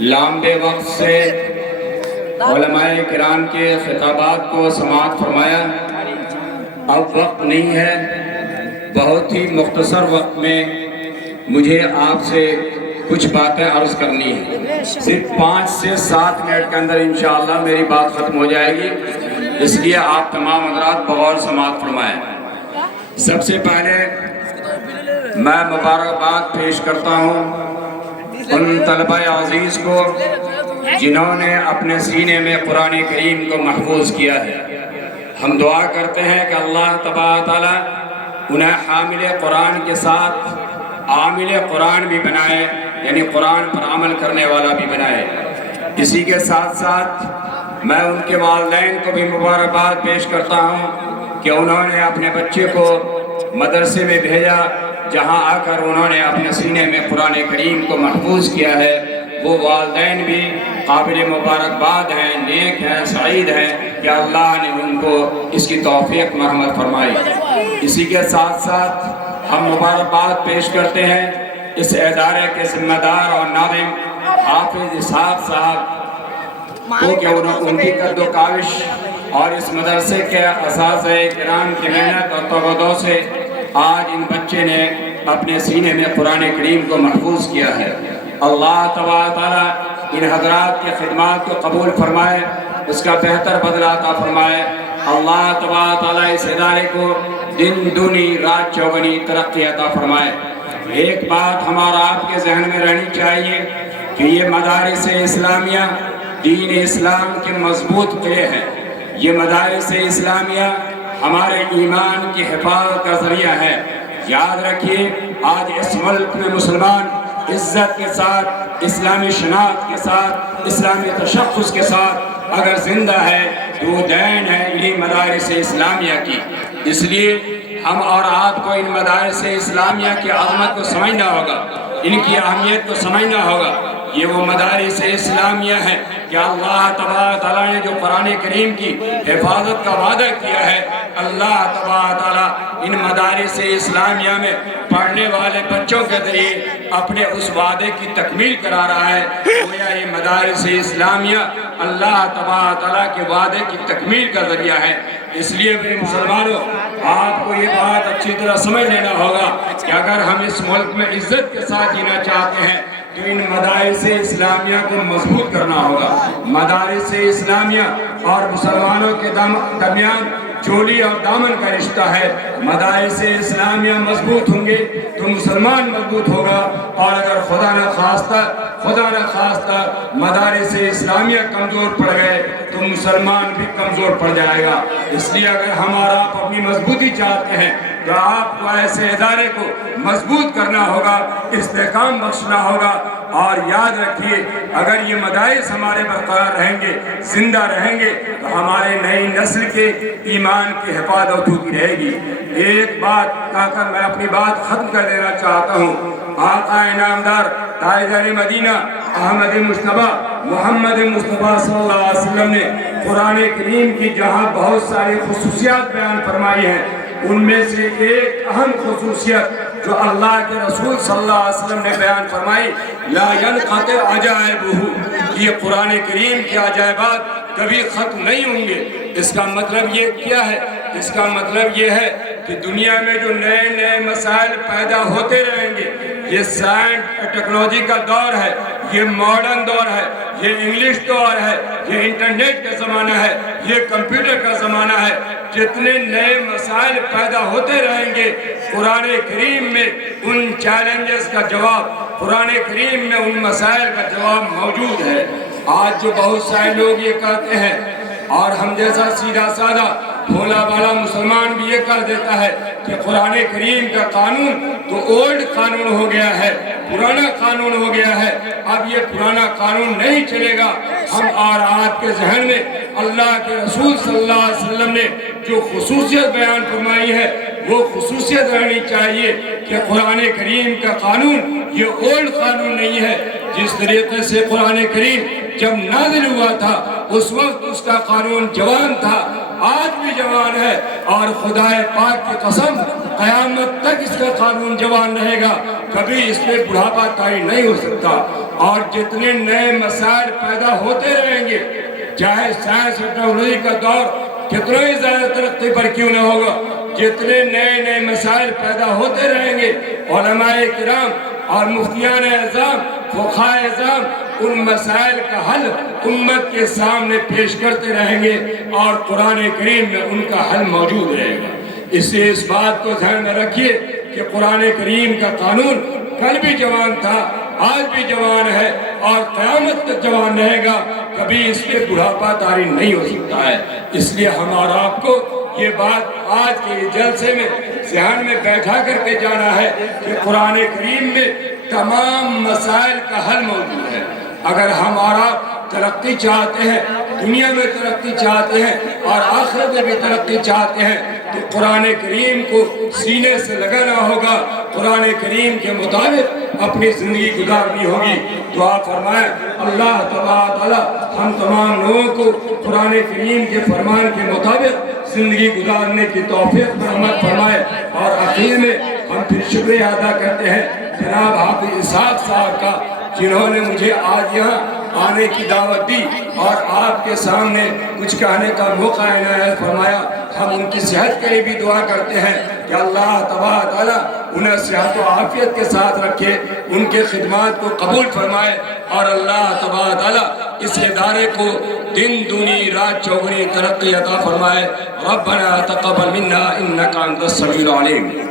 لمبے وقت سے علماء کرام کے خطابات کو سماعت فرمایا، اب وقت نہیں ہے، بہت ہی مختصر وقت میں مجھے آپ سے کچھ باتیں عرض کرنی ہیں۔ صرف 5 سے 7 منٹ کے اندر انشاءاللہ میری بات ختم ہو جائے گی، اس لیے آپ تمام حضرات بغور سماعت فرمائیں۔ سب سے پہلے میں مبارکباد پیش کرتا ہوں ان طلبہ عزیز کو جنہوں نے اپنے سینے میں قرآن کریم کو محفوظ کیا ہے۔ ہم دعا کرتے ہیں کہ اللہ تبارک و تعالیٰ انہیں حامل قرآن کے ساتھ عامل قرآن بھی بنائے، یعنی قرآن پر عمل کرنے والا بھی بنائے۔ اسی کے ساتھ ساتھ میں ان کے والدین کو بھی مبارکباد پیش کرتا ہوں کہ انہوں نے اپنے بچے کو مدرسے میں بھیجا، جہاں آ کر انہوں نے اپنے سینے میں قرآن کریم کو محفوظ کیا ہے۔ وہ والدین بھی قابل مبارکباد ہیں، نیک ہیں، سعید ہیں کہ اللہ نے ان کو اس کی توفیق مرحمت فرمائی۔ اسی کے ساتھ ساتھ ہم مبارکباد پیش کرتے ہیں اس ادارے کے ذمہ دار اور ناظم حافظ اسحاق صاحب کو کہ ان کی قد و کاوش اور اس مدرسے کے اساتذہ کرام کی محنت اور توجہ سے آج ان بچے نے اپنے سینے میں قرآن کریم کو محفوظ کیا ہے۔ اللہ تبارک و تعالیٰ ان حضرات کی خدمات کو قبول فرمائے، اس کا بہتر بدلہ عطا فرمائے۔ اللہ تبارک و تعالیٰ اس ادارے کو دن دنی رات چوگنی ترقی عطا فرمائے۔ ایک بات ہمارا آپ کے ذہن میں رہنی چاہیے کہ یہ مدارس اسلامیہ دین اسلام کے مضبوط قلعے ہیں۔ یہ مدارس اسلامیہ ہمارے ایمان کی حفاظت کا ذریعہ ہے۔ یاد رکھیے، آج اس ملک میں مسلمان عزت کے ساتھ، اسلامی شناخت کے ساتھ، اسلامی تشخص کے ساتھ اگر زندہ ہے تو وہ دین ہے انہی مدارس اسلامیہ کی۔ اس لیے ہم اور آپ کو ان مدارس اسلامیہ کی عظمت کو سمجھنا ہوگا، ان کی اہمیت کو سمجھنا ہوگا۔ یہ وہ مدارس اسلامیہ ہیں کہ اللہ تبارک و تعالیٰ نے جو قرآن کریم کی حفاظت کا وعدہ کیا ہے، اللہ تبارک و تعالیٰ ان مدارس اسلامیہ میں پڑھنے والے بچوں کے ذریعے اپنے اس وعدے کی تکمیل کرا رہا ہے۔ گویا یہ مدارس اسلامیہ اللہ تبارک و تعالیٰ کے وعدے کی تکمیل کا ذریعہ ہے۔ اس لیے بھی مسلمانوں، آپ کو یہ بات اچھی طرح سمجھ لینا ہوگا کہ اگر ہم اس ملک میں عزت کے ساتھ جینا چاہتے ہیں تو ان مدارس اسلامیہ کو مضبوط کرنا ہوگا۔ مدارس اسلامیہ اور مسلمانوں کے درمیان چولی اور دامن کا رشتہ ہے۔ مدارس اسلامیہ مضبوط ہوں گے تو مسلمان مضبوط ہوگا، اور اگر خدا نہ خواستہ مدارس اسلامیہ کمزور پڑ گئے تو مسلمان بھی کمزور پڑ جائے گا۔ اس لیے اگر ہم اور آپ اپنی مضبوطی چاہتے ہیں تو آپ کو ایسے ادارے کو مضبوط کرنا ہوگا، استحکام بخشنا ہوگا۔ اور یاد رکھیے، اگر یہ مدارس ہمارے برقرار رہیں گے، زندہ رہیں گے، تو ہمارے نئی نسل کے ایمان کی حفاظت ہوتی رہے گی۔ ایک بات کہہ کر میں اپنی بات ختم کر دینا چاہتا ہوں۔ آقا انعامدار تاجدار مدینہ احمد مصطفیٰ محمد مصطفیٰ صلی اللہ علیہ وسلم نے قرآن کریم کی جہاں بہت ساری خصوصیات بیان فرمائی ہیں، ان میں سے ایک اہم خصوصیت جو اللہ کے رسول صلی اللہ علیہ وسلم نے بیان فرمائی، لا ينقطع عجائبہ، یہ قرآن کریم کے عجائبات کبھی ختم نہیں ہوں گے۔ اس کا مطلب یہ کیا ہے؟ اس کا مطلب یہ ہے کہ دنیا میں جو نئے نئے مسائل پیدا ہوتے رہیں گے، یہ سائنس اور ٹیکنالوجی کا دور ہے، یہ ماڈرن دور ہے، یہ انگلش دور ہے، یہ انٹرنیٹ کا زمانہ ہے، یہ کمپیوٹر کا زمانہ ہے۔ جتنے نئے مسائل پیدا ہوتے رہیں گے، قرآن کریم میں ان چیلنجز کا جواب، قرآن کریم میں ان مسائل کا جواب موجود ہے۔ آج جو بہت سارے لوگ یہ کہتے ہیں، اور ہم جیسا سیدھا سادہ بھولا بالا مسلمان بھی یہ کہہ دیتا ہے کہ قرآن کریم کا قانون تو اولڈ قانون ہو گیا ہے، پرانا قانون ہو گیا ہے، اب یہ پرانا قانون نہیں چلے گا۔ ہم اور آپ کے ذہن میں اللہ کے رسول صلی اللہ علیہ وسلم نے جو خصوصیت بیان فرمائی ہے، وہ خصوصیت رہنی چاہیے کہ قرآن کریم کا قانون یہ اولڈ قانون نہیں ہے۔ جس طریقے سے قرآن کریم جب نازل ہوا تھا اس وقت اس کا قانون جوان تھا، آج بھی جوان ہے، اور خدا پاک کی قسم قیامت تک اس کا قانون جوان رہے گا، کبھی اس میں بڑھاپا طاری نہیں ہو سکتا۔ اور جتنے نئے مسائل پیدا ہوتے رہیں گے، چاہے سائنس اور ٹیکنالوجی کا دور کتنا ہی زیادہ ترقی پر کیوں نہ ہوگا، جتنے نئے نئے مسائل پیدا ہوتے رہیں گے، علماء کرام اور مفتیان اعظام، فقہاء اعظام ان مسائل کا حل امت کے سامنے پیش کرتے رہیں گے اور قرآن کریم میں ان کا حل موجود رہے گا۔ اس لیے اس بات کو ذہن میں رکھیے کہ قرآن کریم کا قانون کل بھی جوان تھا، آج بھی جوان ہے اور قیامت تک جوان رہے گا، کبھی اس پہ بڑھاپا طاری نہیں ہو سکتا ہے۔ اس لیے ہمارا آپ کو یہ بات آج کے جلسے میں ذہن میں بیٹھا کر کے جانا ہے کہ قرآن کریم میں تمام مسائل کا حل موجود ہے۔ اگر ہمارا ترقی چاہتے ہیں، دنیا میں ترقی چاہتے ہیں اور آخرت میں بھی ترقی چاہتے ہیں، تو قرآن کریم کو سینے سے لگانا ہوگا، قرآن کریم کے مطابق اپنی زندگی گزارنی ہوگی۔ دعا فرمائیں اللہ تبارک تعالیٰ ہم تمام لوگوں کو قرآن کریم کے فرمان کے مطابق زندگی گزارنے کی توفیق مرحمت فرمائے۔ اور آخر میں ہم پھر شکریہ ادا کرتے ہیں جناب حافظ اسحاق صاحب کا، جنہوں نے مجھے آج یہاں آنے کی دعوت دی اور آپ کے سامنے کچھ کہنے کا موقع عنایت فرمایا۔ ہم ان کی صحت کے لیے بھی دعا کرتے ہیں کہ اللہ تبارک تعالیٰ انہیں صحت و عافیت کے ساتھ رکھے، ان کے خدمات کو قبول فرمائے اور اللہ تبارک تعالیٰ اس ادارے کو دن دونی رات چوگنی ترقی عطا فرمائے۔ ربنا تقبل منا انک انت السمیع العلیم۔